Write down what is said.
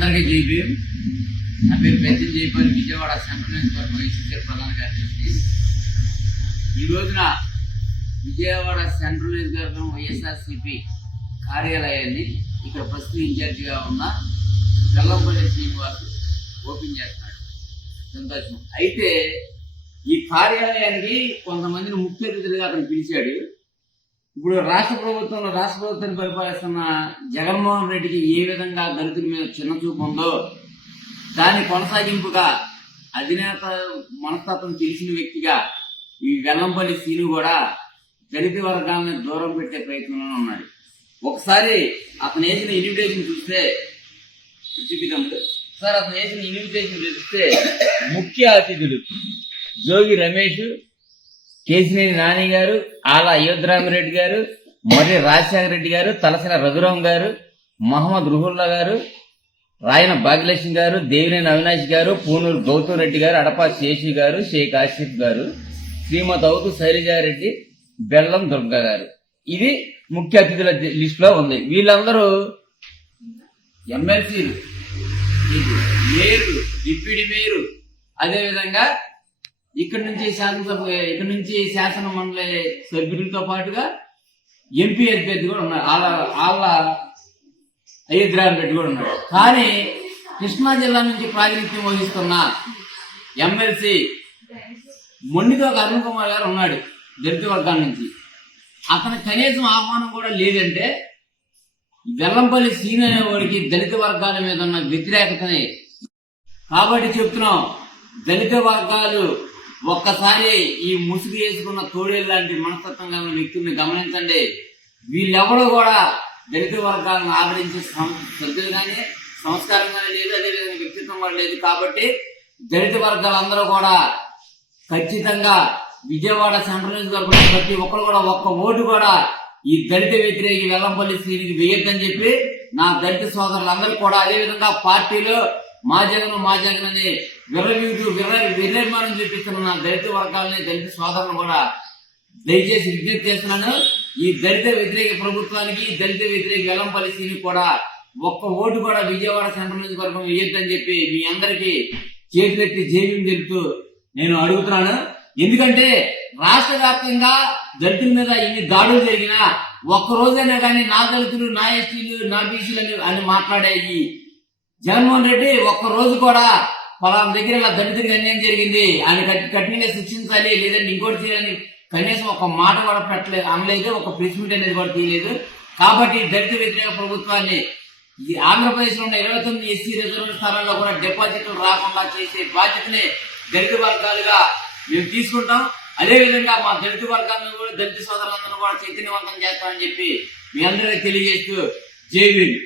అందరికీ జైభీం. నా పేరు పెద్ద జైపల్లి, విజయవాడ సెంట్రల్ నియోజకవర్గం ఐసీసీ ప్రధాన కార్యదర్శి. ఈ రోజున విజయవాడ సెంట్రల్ నియోజకవర్గం వైఎస్ఆర్సీపీ కార్యాలయాన్ని ఇక్కడ ప్రస్తుతం ఇన్ఛార్జిగా ఉన్న వెల్లంపల్లి శ్రీనివాస్ ఓపెన్ చేస్తున్నాడు. సంతోషం. అయితే ఈ కార్యాలయానికి కొంతమందిని ముఖ్య అతిథులుగా అతను పిలిచాడు. ఇప్పుడు రాష్ట్ర ప్రభుత్వాన్ని పరిపాలిస్తున్న జగన్మోహన్ రెడ్డికి ఏ విధంగా దళితుల మీద చిన్న చూపు ఉందో దాని కొనసాగింపుగా అధినేత మనస్తత్వం తెలిసిన వ్యక్తిగా ఈ వెల్లంపల్లి శ్రీను కూడా దళిత వర్గాలను దూరం పెట్టే ప్రయత్నంలో ఉన్నాడు. ఒకసారి అతను వేసిన ఇన్విటేషన్ చూస్తే సార్, అతను వేసిన ఇన్విటేషన్ చూస్తే ముఖ్య అతిథులు జోగి రమేష్, కేసినేని నాని గారు, ఆల అయోధ్యరామిరెడ్డి గారు, మర్రి రాజశేఖర రెడ్డి గారు, తలసిన రఘురాం గారు, మహమ్మద్ రుహుల్లా గారు, రాయన భాగ్యలక్ష్మి గారు, దేవినేని అవినాష్ గారు, పూనూరు గౌతమ్ రెడ్డి గారు, అడపా శేషి గారు, షేక్ ఆసిఫ్ గారు, శ్రీమతి అవుతు శైలజారెడ్డి, బెల్లం దుర్గా గారు. ఇది ముఖ్య అతిథుల లిస్ట్ లో ఉంది. వీళ్ళందరూ ఎమ్మెల్సీలు, మేయర్లు, డిప్యూటీ మేయర్, అదేవిధంగా ఇక్కడ నుంచి శాసన మండలి సభ్యులతో పాటుగా ఎంపీ అభ్యర్థి కూడా ఉన్నారు. వాళ్ళ అయోధ్యరామిరెడ్డి కూడా ఉన్నారు. కానీ కృష్ణా జిల్లా నుంచి ప్రాతినిధ్యం వహిస్తున్న ఎమ్మెల్సీ మొండితో అరుణ్ కుమార్ గారు ఉన్నాడు దళిత వర్గాల నుంచి. అతను కనీసం ఆహ్వానం కూడా లేదంటే వెల్లంపల్లి సీన్ అనేవాడికి దళిత వర్గాల మీద ఉన్న వ్యతిరేకతని కాబట్టి చెప్తున్నాం. దళిత వర్గాలు ఒక్కసారి ఈ ముసుగు వేసుకున్న తోడేలు లాంటి మనస్తత్వం కలిగిన వ్యక్తుల్ని గమనించండి. వీళ్ళెవడూ కూడా దళిత వర్గాలను ఆదరించే శ్రద్ధలు కానీ సంస్కారం కానీ లేదు, అదేవిధంగా వ్యక్తిత్వం కూడా లేదు. కాబట్టి దళిత వర్గాలందరూ కూడా ఖచ్చితంగా విజయవాడ సెంట్రల్ నియోజకవర్గం ప్రతి ఒక్కరు కూడా ఒక్క ఓటు కూడా ఈ దళిత వ్యతిరేకి వెల్లంపల్లి శ్రీనికి వేయొద్దని చెప్పి నా దళిత సోదరులందరూ కూడా, అదేవిధంగా పార్టీలో మా జగన్ అని విర్రమానం చూపిస్తున్న నా దళిత వర్గాలని, దళిత సోదరులు కూడా దయచేసి విజ్ఞప్తి చేస్తున్నాను. ఈ దళిత వ్యతిరేక ప్రభుత్వానికి, దళిత వ్యతిరేక వెల్లంపల్లి శ్రీనికి కూడా ఒక్క ఓటు కూడా విజయవాడ సెంట్రల్ నియోజకవర్గం వేయొద్దని చెప్పి మీ అందరికీ చేతులెత్తి జైవ్యం తెలుపుతూ నేను అడుగుతున్నాను. ఎందుకంటే రాష్ట్ర వ్యాప్తంగా దళితుల మీద ఇన్ని దాడులు జరిగినా ఒక్కరోజైనా కానీ నా దళితులు, నా ఎస్టీలు, నా బీసీలు అని మాట్లాడే ఈ జగన్మోహన్ రెడ్డి ఒక్కరోజు కూడా పలానా దగ్గర ఇలా దళితుడికి అన్యాయం జరిగింది అని కఠినంగా శిక్షించాలి, లేదంటే ఇంకోటి చేయాలని కనీసం ఒక మాట కూడా అనలేదు, ఒక ప్రెస్ మీట్ అనేది కూడా తీయలేదు. కాబట్టి దళిత వ్యతిరేక ప్రభుత్వాన్ని ఆంధ్రప్రదేశ్ లో ఉన్న 29 ఎస్సీ రిజర్వ్ స్థానాల్లో కూడా డిపాజిట్లు రాకుండా చేసే బాధ్యతని దళిత వర్గాలుగా మేము తీసుకుంటాం. అదేవిధంగా మా దళిత వర్గాలను కూడా, దళిత సోదరులందరూ కూడా చైతన్యవంతం చేస్తామని చెప్పి మీ అందరికీ తెలియజేస్తూ జై భీమ్.